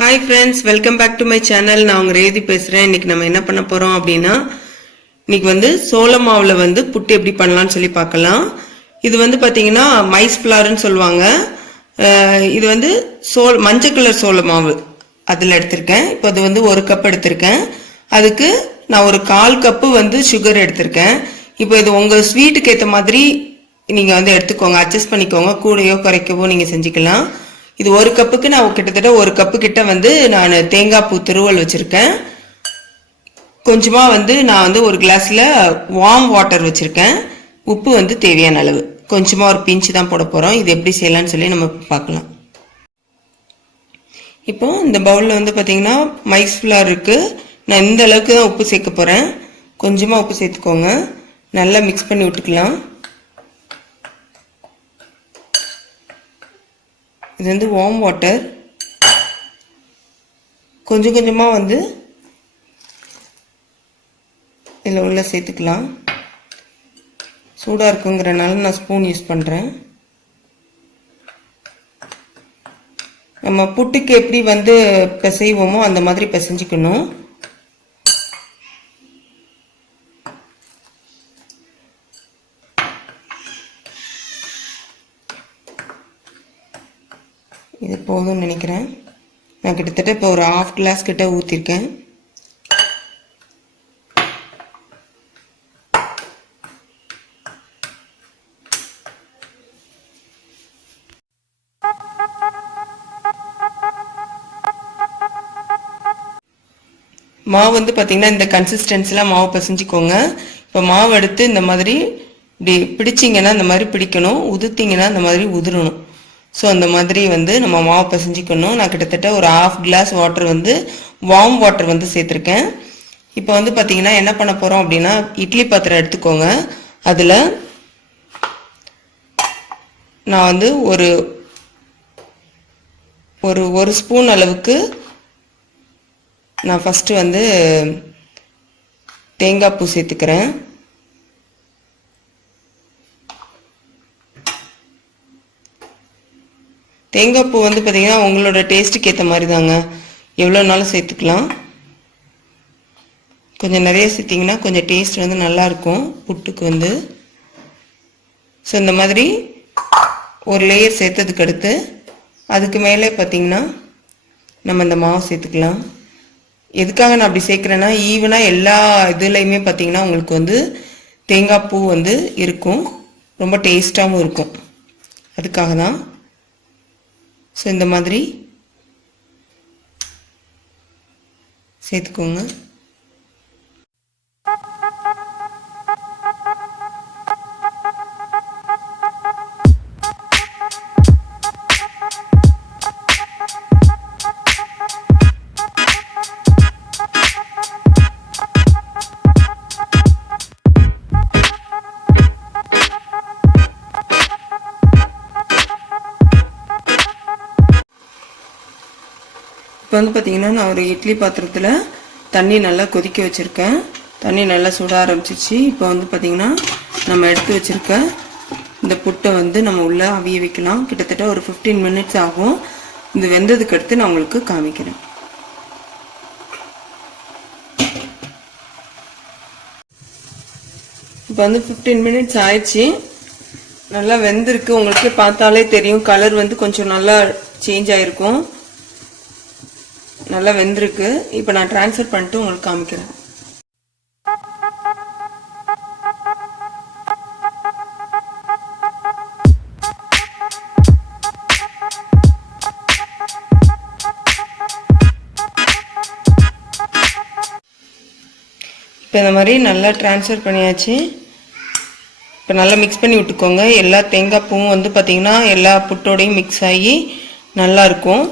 Hi friends welcome back to my channel நான் உங்கள் ரேதி பேசுகிறேன் இன்னைக்கு நம்ம என்ன பண்ண போகிறோம் அப்படின்னா இன்னைக்கு வந்து சோள மாவில் வந்து புட்டு எப்படி பண்ணலாம்னு சொல்லி பார்க்கலாம். இது வந்து பார்த்தீங்கன்னா மைஸ் ஃப்ளார்னு சொல்லுவாங்க. இது வந்து சோல் மஞ்சள் கலர் சோள மாவு அதில் எடுத்திருக்கேன். இப்போ அது வந்து ஒரு கப் எடுத்திருக்கேன். அதுக்கு நான் ஒரு கால் கப்பு வந்து சுகர் எடுத்திருக்கேன். இப்போ இது உங்கள் ஸ்வீட்டுக்கு ஏற்ற மாதிரி நீங்கள் வந்து எடுத்துக்கோங்க. அட்ஜஸ்ட் பண்ணிக்கோங்க. கூடையோ குறைக்கவோ நீங்கள் செஞ்சுக்கலாம். இது ஒரு கப்புக்கு நான் கிட்டத்தட்ட ஒரு கப்பு கிட்ட வந்து நான் தேங்காய் பூ திருவல் வச்சுருக்கேன். கொஞ்சமாக வந்து நான் வந்து ஒரு கிளாஸில் வார்ம் வாட்டர் வச்சுருக்கேன். உப்பு வந்து தேவையான அளவு. கொஞ்சமாக ஒரு பிஞ்சு தான் போட போகிறோம் இது எப்படி செய்யலான்னு சொல்லி நம்ம பார்க்கலாம். இப்போ இந்த பவுலில் வந்து பார்த்தீங்கன்னா மைஸ் ஃபுல்லாக இருக்குது நான் இந்த அளவுக்கு தான் உப்பு சேர்க்க போகிறேன் கொஞ்சமாக உப்பு சேர்த்துக்கோங்க. நல்லா மிக்ஸ் பண்ணி விட்டுக்கலாம். இது வந்து வார்ம் வாட்டர் கொஞ்சம் கொஞ்சமாக வந்து இதில் உள்ள சேர்த்துக்கலாம். சூடாக இருக்குங்கிறனால நான் ஸ்பூன் யூஸ் பண்ணுறேன் நம்ம புட்டுக்கு எப்படி வந்து பிசைவோமோ அந்த மாதிரி பிசைஞ்சிக்கணும் இது போதும்னு நினைக்கிறேன். நான் கிட்டத்தட்ட இப்போ ஒரு ஹாஃப் கிளாஸ் கிட்ட ஊற்றிருக்கேன் மாவு வந்து பார்த்தீங்கன்னா இந்த கன்சிஸ்டன்சிலாம் மாவு பிசைஞ்சிக்கோங்க. இப்போ மாவு எடுத்து இந்த மாதிரி இப்படி பிடிச்சிங்கன்னா இந்த மாதிரி பிடிக்கணும். உதுத்திங்கன்னா இந்த மாதிரி உதிரணும் ஸோ அந்த மாதிரி வந்து நம்ம மாவு பிசைஞ்சிக்கணும். நான் கிட்டத்தட்ட ஒரு ஹாஃப் கிளாஸ் வாட்டர் வந்து வார்ம் வாட்டர் வந்து சேர்த்துருக்கேன். இப்போ வந்து பார்த்தீங்கன்னா என்ன பண்ண போகிறோம் அப்படின்னா இட்லி பாத்திரம் எடுத்துக்கோங்க. அதில் நான் வந்து ஒரு ஒரு ஒரு ஸ்பூன் அளவுக்கு நான் ஃபஸ்ட்டு வந்து தேங்காய் பூ சேர்த்துக்கிறேன். தேங்காய் பூ வந்து பார்த்தீங்கன்னா உங்களோட டேஸ்ட்டுக்கு ஏற்ற மாதிரி தாங்க எவ்வளோ நாளும் சேர்த்துக்கலாம். கொஞ்சம் நிறைய சேர்த்திங்கன்னா கொஞ்சம் டேஸ்ட் வந்து நல்லாயிருக்கும் புட்டுக்கு வந்து. ஸோ இந்த மாதிரி ஒரு லேயர் சேர்த்ததுக்கு அடுத்து அதுக்கு மேலே பார்த்தீங்கன்னா நம்ம இந்த மாவு சேர்த்துக்கலாம். எதுக்காக நான் அப்படி சேர்க்குறேன்னா ஈவனாக எல்லா இதுலேயுமே பார்த்திங்கன்னா உங்களுக்கு வந்து தேங்காய் பூ வந்து இருக்கும். ரொம்ப டேஸ்ட்டாகவும் இருக்கும். அதுக்காக தான் ஸோ இந்த மாதிரி சேர்த்துக்கோங்க. இப்போ வந்து பார்த்திங்கன்னா நான் ஒரு இட்லி பாத்திரத்தில் தண்ணி நல்லா கொதிக்க வச்சுருக்கேன். தண்ணி நல்லா சுட ஆரம்பிச்சிச்சு இப்போ வந்து பார்த்திங்கன்னா நம்ம எடுத்து வச்சுருக்க இந்த புட்டை வந்து நம்ம உள்ளே அவிய வைக்கலாம். கிட்டத்தட்ட ஒரு ஃபிஃப்டீன் மினிட்ஸ் ஆகும். இது வெந்ததுக்கு அடுத்து நான் உங்களுக்கு காமிக்கிறேன். இப்போ வந்து ஃபிஃப்டீன் மினிட்ஸ் ஆயிடுச்சு. நல்லா வெந்திருக்கு. உங்களுக்கு பார்த்தாலே தெரியும். கலர் வந்து கொஞ்சம் நல்லா சேஞ்ச் ஆகிருக்கும் நல்லா வெந்திருக்கு. இப்போ நான் ட்ரான்ஸ்ஃபர் பண்ணிட்டு உங்களுக்கு காமிக்கிறேன். இப்போ இந்த மாதிரி நல்லா ட்ரான்ஸ்ஃபர் பண்ணியாச்சு. இப்போ நல்லா மிக்ஸ் பண்ணி விட்டுக்கோங்க. எல்லா தேங்காய் பூவும் வந்து பார்த்திங்கன்னா எல்லா புட்டோடையும் மிக்ஸ் ஆகி நல்லா இருக்கும்.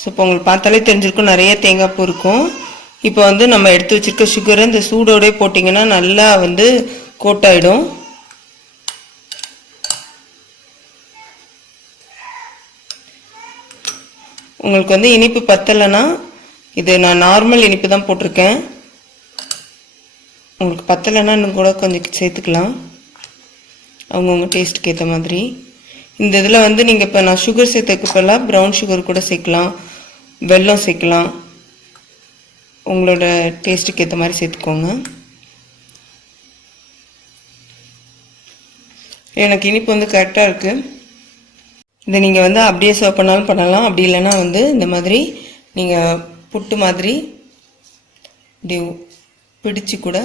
ஸோ இப்போ உங்களுக்கு பார்த்தாலே தெரிஞ்சிருக்கும் நிறைய தேங்காய் பூ இருக்கும். இப்போ வந்து நம்ம எடுத்து வச்சிருக்க சுகரை இந்த சூடோடே போட்டிங்கன்னா நல்லா வந்து கோட் ஆகிடும் உங்களுக்கு வந்து இனிப்பு பத்தலைன்னா இது நான் நார்மல் இனிப்பு தான் போட்டிருக்கேன். உங்களுக்கு பத்தலைன்னா இன்னும் கூட கொஞ்சம் சேர்த்துக்கலாம். அவங்கவுங்க டேஸ்ட்டுக்கு ஏற்ற மாதிரி. இந்த இதில் வந்து நீங்கள் இப்போ நான் சுகர் சேர்த்ததுக்கு பதிலாக ப்ரௌன் சுகர் கூட சேர்க்கலாம். வெல்லம் சேர்க்கலாம். உங்களோட டேஸ்ட்டுக்கு ஏற்ற மாதிரி சேர்த்துக்கோங்க. எனக்கு இனிப்பு வந்து கரெக்டாக இருக்குது இதை நீங்கள் வந்து அப்படியே சர்வ் பண்ணாலும் பண்ணலாம். அப்படி இல்லைன்னா வந்து இந்த மாதிரி நீங்கள் புட்டு மாதிரி இப்படி பிடிச்சு கூட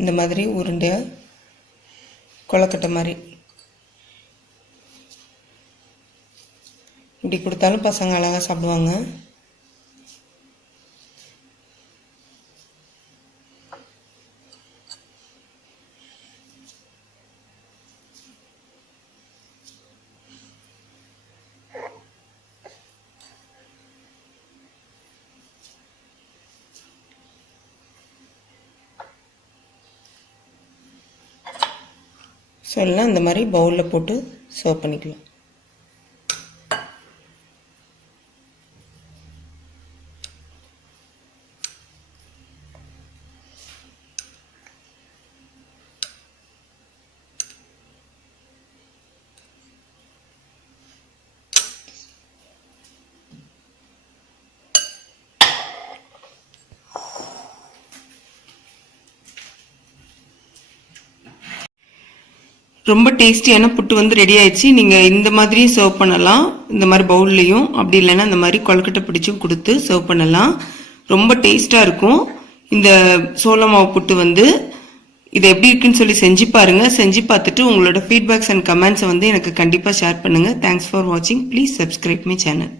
இந்த மாதிரி உருண்டை கொலக்கட்டை மாதிரி இப்படி கொடுத்தாலும் பசங்க அழகாக சாப்பிடுவாங்க. ஸோ எல்லாம் இந்த மாதிரி பவுலில் போட்டு சர்வ் பண்ணிக்கலாம். ரொம்ப டேஸ்டியான புட்டு வந்து ரெடி ஆயிடுச்சு. நீங்கள் இந்த மாதிரியும் சர்வ் பண்ணலாம். இந்த மாதிரி பவுல்லையும் அப்படி இல்லைன்னா இந்த மாதிரி கொழுக்கட்டை பிடிச்சும் கொடுத்து சர்வ் பண்ணலாம். ரொம்ப டேஸ்ட்டாக இருக்கும். இந்த சோள மாவு புட்டு வந்து இது எப்படி இருக்குன்னு சொல்லி செஞ்சு பாருங்கள் செஞ்சு பார்த்துட்டு உங்களோட ஃபீட்பேக்ஸ் அண்ட் கமெண்ட்ஸை வந்து எனக்கு கண்டிப்பாக ஷேர் பண்ணுங்க. தேங்க்ஸ் ஃபார் வாட்சிங் ப்ளீஸ் சப்ஸ்கிரைப் மை சேனல்